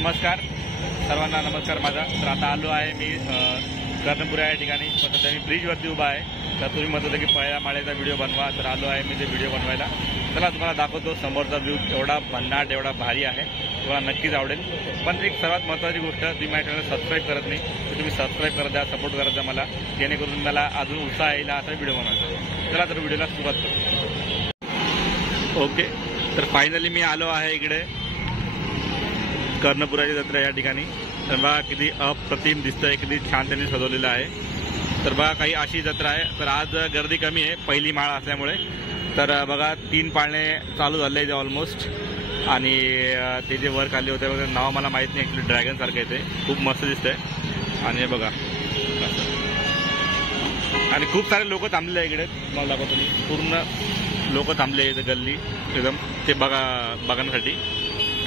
नमस्कार सर्वांना नमस्कार माझा। तर आता आलो आहे मी कर्णपुरा या ठिकाणी। सध्या मी ब्रिजवरती उभा आहे। तर तुम्ही म्हणत होता की पहिल्या माळ्याचा व्हिडिओ बनवा, तर आलो आहे मी ते व्हिडिओ बनवायला। चला तुम्हाला दाखवतो समोरचा व्ह्यू एवढा भन्नाट एवढा भारी आहे, तुम्हाला नक्कीच आवडेल। पण एक सर्वात महत्त्वाची गोष्ट, तुम्ही माझ्या चॅनल सबस्क्राईब करत नाही तर तुम्ही सबस्क्राईब करत द्या, सपोर्ट करत द्या मला, जेणेकरून मला अजून उत्साह येईल असा व्हिडिओ बनवायचा। चला तर व्हिडिओला सुरुवात करू। ओके, तर फायनली मी आलो आहे इकडे कर्णपुराची जत्रा या ठिकाणी। तर बघा किती अप्रतिम दिसतंय, किती छान त्यांनी सजवलेलं आहे। तर बघा काही अशी जत्रा आहे। तर आज गर्दी कमी आहे पहिली माळ असल्यामुळे। तर बघा 3 पाळणे चालू झाले आहे ऑलमोस्ट, आणि ते जे वर खाली होते बघा, नाव मला माहीत नाही, ॲक्च्युली ड्रॅगन सारखं येते, खूप मस्त दिसतंय। आणि बघा आणि खूप सारे लोक थांबलेले आहे इकडे, मला दाखवतो मी, पूर्ण लोक थांबले इथे गल्ली एकदम ते बघण्यासाठी।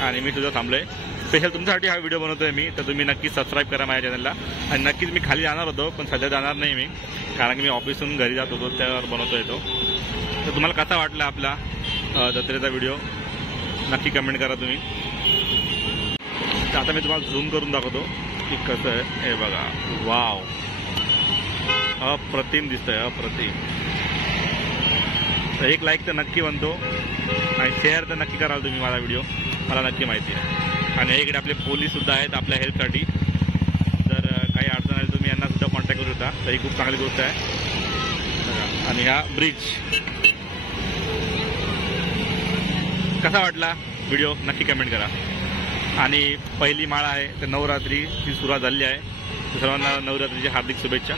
आणि मी सुद्धा थांबलोय स्पेशल तुमच्यासाठी हा व्हिडिओ बनवतोय मी। तर तुम्ही नक्की सबस्क्राईब करा माझ्या चॅनलला। आणि नक्कीच मी खाली जाणार होतो, पण सध्या जाणार नाही मी, कारण की मी ऑफिसहून घरी जात होतो, त्यावर बनवतोय तो। तर तुम्हाला कसा वाटला आपला जत्रेचा व्हिडिओ नक्की कमेंट करा तुम्ही। तर आता मी तुम्हाला झूम करून दाखवतो की कसं आहे हे बघा। वाव, अप्रतिम दिसतंय, अप्रतिम। तर एक लाईक तर नक्की बनतो आणि शेअर तर नक्की कराल तुम्ही माझा व्हिडिओ, मला नक्की माहिती आहे। आणि इकडे आपले पोलीससुद्धा आहेत आपल्या हेल्पसाठी, जर काही अडचण आली तुम्ही यांना सुद्धा कॉन्टॅक्ट करू शकता, तर ही खूप चांगली गोष्ट आहे। आणि हा ब्रिज कसा वाटला व्हिडिओ नक्की कमेंट करा। आणि पहिली माळ आहे तर नवरात्रीची सुरुवात झाली आहे, सर्वांना नवरात्रीची हार्दिक शुभेच्छा।